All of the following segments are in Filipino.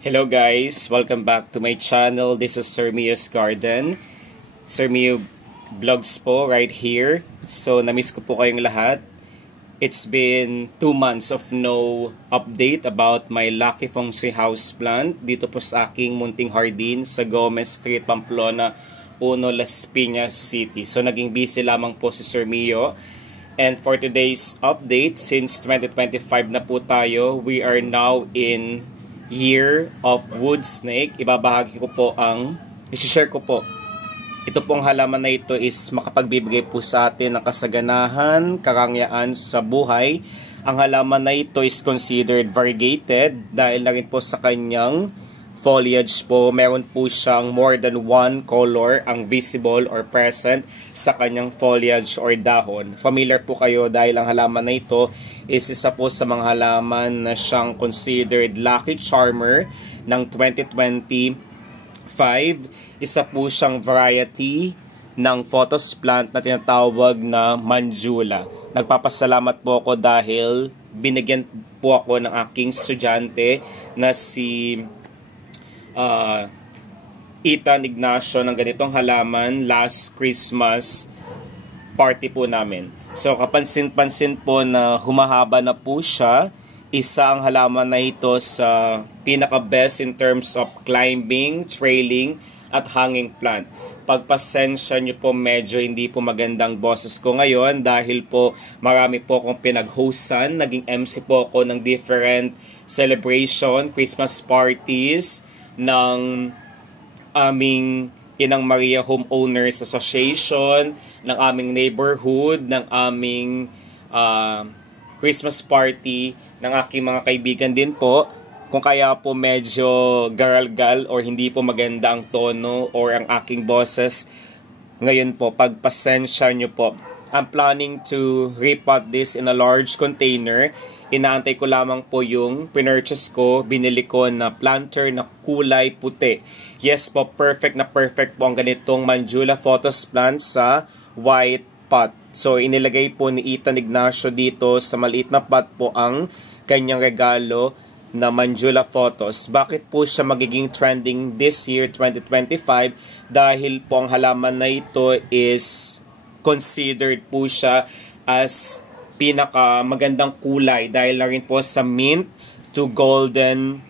Hello guys, welcome back to my channel. This is Sir Mio's Garden. Sir Mio Vlogs po right here. So namiss ko po kayong lahat. It's been 2 months of no update about my Lucky Feng Shui house plant dito po sa aking munting hardin sa Gomez Street, Pamplona, 1, Las Piñas City. So naging busy lamang po si Sir Mio. And for today's update, since 2025 na po tayo, we are now in Year of Wood Snake. Ibabahagi ko po i-share ko po. Ito pong halaman na ito is makapagbibigay po sa atin ng kasaganahan, karangyaan sa buhay. Ang halaman na ito is considered variegated dahil na rin po sa kanyang foliage po. Meron po siyang more than one color ang visible or present sa kanyang foliage or dahon. Familiar po kayo dahil ang halaman na ito is isa po sa mga halaman na siyang considered lucky charmer ng 2025. Isa po siyang variety ng photos plant na tinatawag na Manjula. Nagpapasalamat po ako dahil binigyan po ako ng aking estudyante na si Ethan Ignacio ng ganitong halaman last Christmas party po namin. So kapansin-pansin po na humahaba na po siya. Isa ang halaman na ito sa pinaka-best in terms of climbing, trailing, at hanging plant. Pagpasensya nyo po, medyo hindi po magandang boses ko ngayon dahil po marami po akong pinag-hostan. Naging MC po ako ng different celebration, Christmas parties ng aming Inang Maria Homeowners Association, ng aming neighborhood, ng aming Christmas party, ng aking mga kaibigan din po. Kung kaya po medyo garalgal or hindi po maganda ang tono or ang aking boses, ngayon po, pagpasensya nyo po. I'm planning to repot this in a large container. Inaantay ko lamang po yung pinurchase ko, binili ko na planter na kulay puti. Yes po, perfect po ang ganitong Manjula photos plant sa white pot. So inilagay po ni Ethan Ignacio dito sa maliit na pot po ang kanyang regalo na Manjula photos. Bakit po siya magiging trending this year, 2025? Dahil po ang halaman na ito is considered po siya as pinaka magandang kulay dahil na rin po sa mint to golden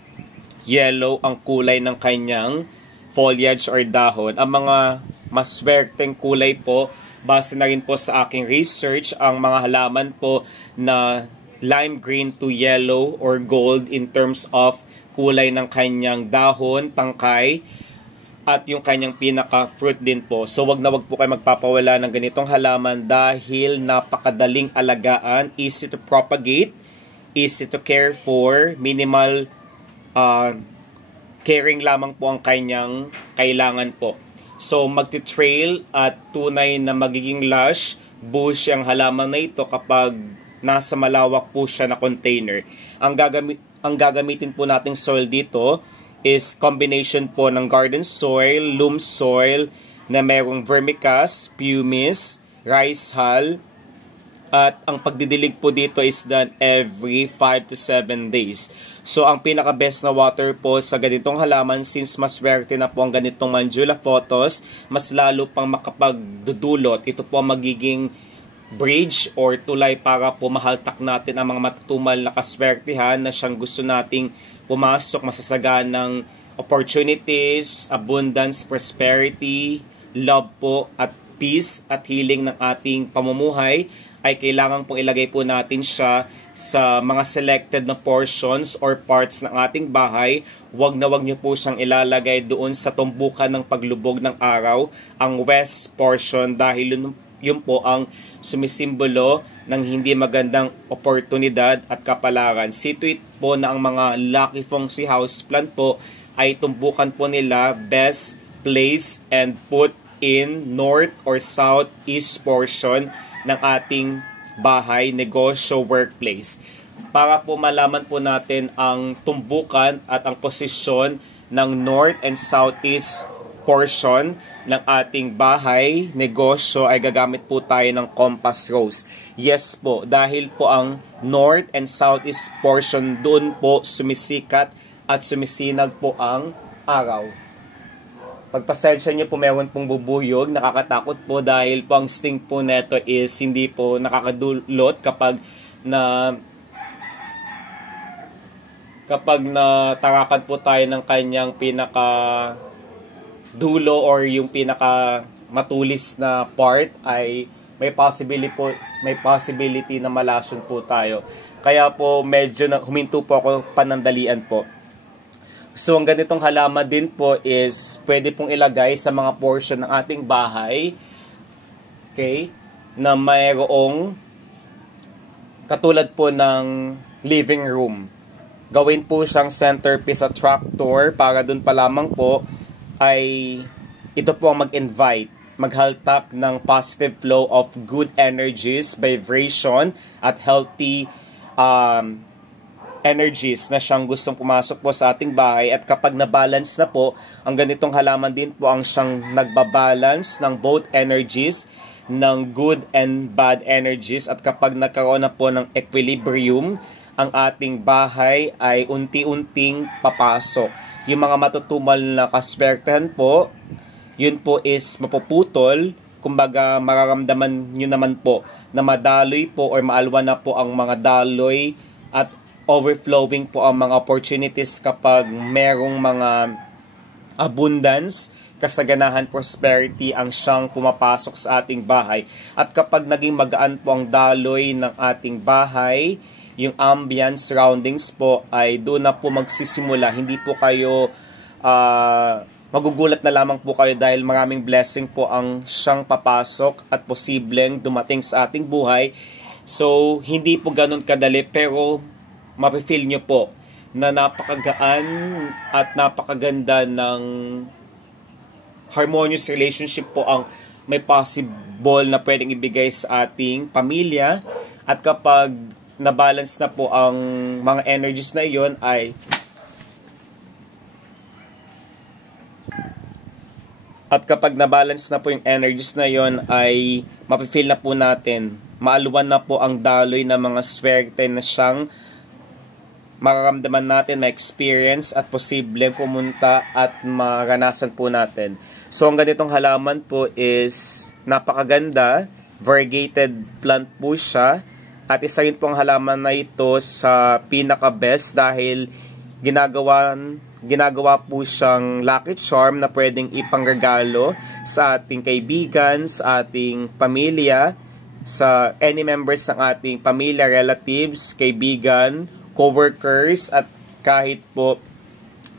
yellow ang kulay ng kanyang foliage or dahon. Ang mga maswerteng kulay po, base na rin po sa aking research, ang mga halaman po na lime green to yellow or gold in terms of kulay ng kanyang dahon, tangkay, at yung kanyang pinaka-fruit din po. So wag na wag po kayo magpapawala ng ganitong halaman dahil napakadaling alagaan, easy to propagate, easy to care for, minimal caring lamang po ang kanyang kailangan po. So magti-trail at tunay na magiging lush, bushy ang halaman na ito kapag nasa malawak po siya na container. Ang gagamitin po nating soil dito is combination po ng garden soil, loam soil na merong vermicast, pumice, rice hull, at ang pagdidilig po dito is done every 5 to 7 days. So ang pinaka-best na water po sa ganitong halaman, since maswerte na po ang ganitong Manjula photos, mas lalo pang makapagdudulot. Ito po magiging bridge or tulay para po mahaltak natin ang mga matutumal na kaswertihan na siyang gusto nating pumasok, masasagaan ng opportunities, abundance, prosperity, love po at peace at healing ng ating pamumuhay, ay kailangan pong ilagay po natin siya sa mga selected na portions or parts ng ating bahay. Wag na wag niyo po siyang ilalagay doon sa tumbukan ng paglubog ng araw, ang west portion, dahil yun po ang sumisimbolo ng hindi magandang oportunidad at kapalaran. See to it po na ang mga Lucky Feng Shui house plant po ay tumbukan po nila best place and put in north or southeast portion ng ating bahay, negosyo, workplace. Para po malaman po natin ang tumbukan at ang posisyon ng north and southeast portion ng ating bahay, negosyo, ay gagamit po tayo ng compass rose. Yes po, dahil po ang north and southeast portion, doon po sumisikat at sumisinag po ang araw. Pagpasensya nyo po, meron pong bubuyog, nakakatakot po dahil po ang sting po neto is hindi po nakakadulot kapag natarakan po tayo ng kanyang pinaka dulo or yung pinaka matulis na part, ay may possibility na malason po tayo. Kaya po medyo huminto po ako, panandalian po. So ang ganitong halaman din po is pwede pong ilagay sa mga portion ng ating bahay, okay, na mayroong katulad po ng living room. Gawin po siyang centerpiece attractor para dun pa lamang po ay ito po ang mag-invite, maghaltak ng positive flow of good energies, vibration, at healthy energies na siyang gustong pumasok po sa ating bahay. At kapag na-balance na po, ang ganitong halaman din po ang siyang nagbabalance ng both energies, ng good and bad energies. At kapag nagkaroon na po ng equilibrium, ang ating bahay ay unti-unting papasok. Yung mga matutumal na kaswertehan po, yun po is mapuputol. Kumbaga mararamdaman nyo naman po na madaloy po or maalwa na po ang mga daloy at overflowing po ang mga opportunities kapag merong mga abundance, kasaganahan, prosperity ang siyang pumapasok sa ating bahay. At kapag naging magaan po ang daloy ng ating bahay, yung ambience, surroundings po, ay doon na po magsisimula. Hindi po kayo magugulat na lamang po kayo dahil maraming blessing po ang siyang papasok at posibleng dumating sa ating buhay. So, hindi po ganun kadali, pero mapifeel nyo po na napakagaan at napakaganda ng harmonious relationship po ang may possible na pwedeng ibigay sa ating pamilya. At kapag na-balance na po ang mga energies na iyon ay mapifeel na po natin, maaluwan na po ang daloy ng mga swerte na siyang mararamdaman natin, ma-experience at posibleng pumunta at maranasan po natin. So ang ganitong halaman po is napakaganda, variegated plant po siya. At isa rin pong halaman na ito sa pinaka-best dahil ginagawa po siyang lucky charm na pwedeng ipangregalo sa ating kaibigan, sa ating pamilya, sa any members ng ating pamilya, relatives, kaibigan, co-workers, at kahit po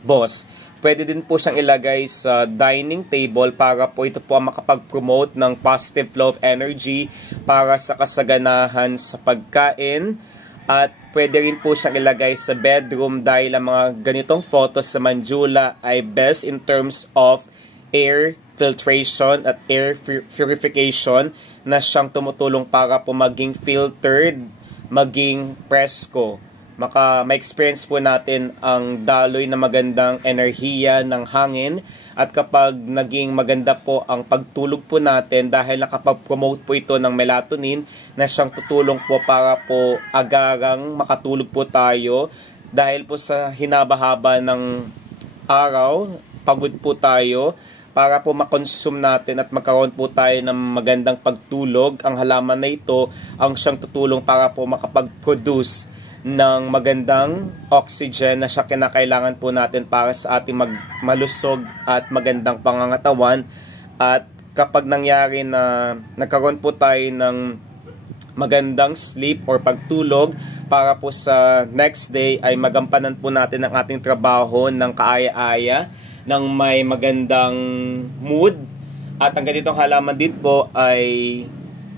boss. Pwede din po siyang ilagay sa dining table para po ito po makapag-promote ng positive flow of energy para sa kasaganahan sa pagkain. At pwede rin po siyang ilagay sa bedroom dahil ang mga ganitong photos sa Manjula ay best in terms of air filtration at air purification na siyang tumutulong para po maging filtered, maging presko. Ma-experience po natin ang daloy na magandang enerhiya ng hangin. At kapag naging maganda po ang pagtulog po natin dahil nakapag-promote po ito ng melatonin na siyang tutulong po para po agarang makatulog po tayo dahil po sa hinaba-haba ng araw, pagod po tayo, para po makonsume natin at magkaroon po tayo ng magandang pagtulog. Ang halaman na ito ang siyang tutulong para po makapag-produce ng magandang oxygen na siya kinakailangan po natin para sa ating malusog at magandang pangangatawan. At kapag nangyari na nagkaroon po tayo ng magandang sleep or pagtulog, para po sa next day ay magampanan po natin ang ating trabaho ng kaaya-aya, ng may magandang mood. At ang ganitong halaman din po ay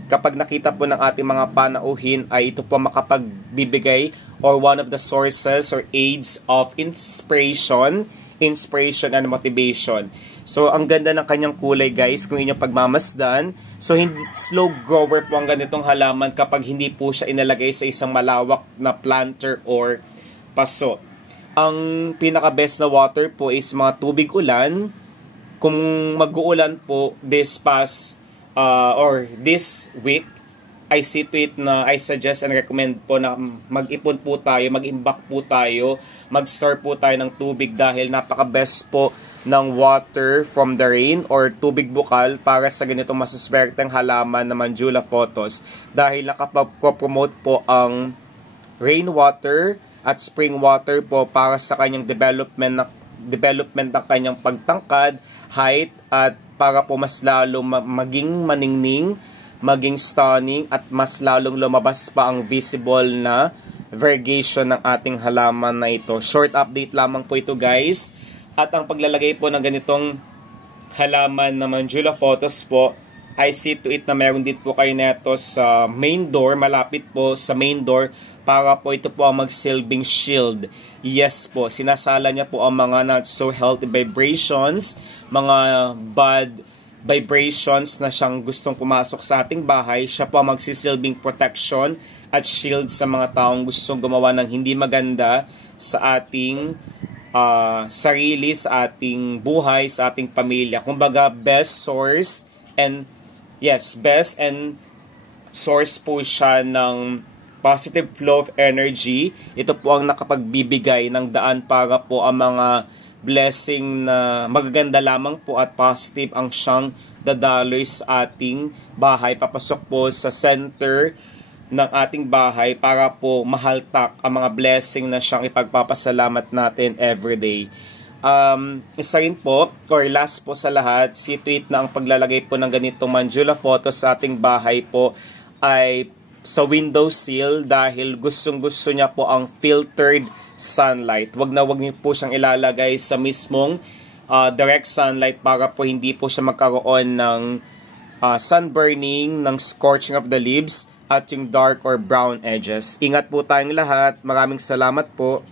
kapag nakita po ng ating mga panauhin ay ito po makapagbibigay or one of the sources or aids of inspiration and motivation. So, ang ganda ng kanyang kulay, guys, kung inyong pagmamasdan. So, slow grower po ang ganitong halaman kapag hindi po siya inalagay sa isang malawak na planter or paso. Ang pinaka-best na water po is mga tubig ulan. Kung mag-uulan po this week, I see to it na I suggest and recommend po na mag-ipon po tayo, mag-imbak po tayo, mag-store po tayo ng tubig dahil napaka-best po ng water from the rain or tubig bukal para sa ganitong masaswerteng halaman na Manjula Photos dahil nakapag-promote po ang rainwater at spring water po para sa kanyang development ng kanyang pagtangkad, height, at para po mas lalo maging maningning, maging stunning, at mas lalong lumabas pa ang visible na variegation ng ating halaman na ito. Short update lamang po ito guys. At ang paglalagay po ng ganitong halaman na Manjula Photos po, I see to it na meron din po kayo neto sa main door, malapit po sa main door, para po ito po ang magsilbing shield. Yes po, sinasala niya po ang mga not so healthy vibrations, mga bad vibrations na siyang gustong pumasok sa ating bahay. Siya po ang magsisilbing protection at shield sa mga taong gustong gumawa ng hindi maganda sa ating sarili, sa ating buhay, sa ating pamilya. Kumbaga, best source and source po siya ng positive flow of energy. Ito po ang nakapagbibigay ng daan para po ang mga blessing na magaganda lamang po at positive ang siyang dadaloy sa ating bahay. Papasok po sa center ng ating bahay para po mahaltak ang mga blessing na siyang ipagpapasalamat natin everyday. Isa rin po, or last po sa lahat, see to it na ang paglalagay po ng ganitong Manjula Photos sa ating bahay po ay sa window sill dahil gustong-gusto niya po ang filtered sunlight. Wag niyo po siyang ilalagay sa mismong direct sunlight para po hindi po siya magkaroon ng sunburning, ng scorching of the leaves, at yung dark or brown edges. Ingat po tayong lahat. Maraming salamat po.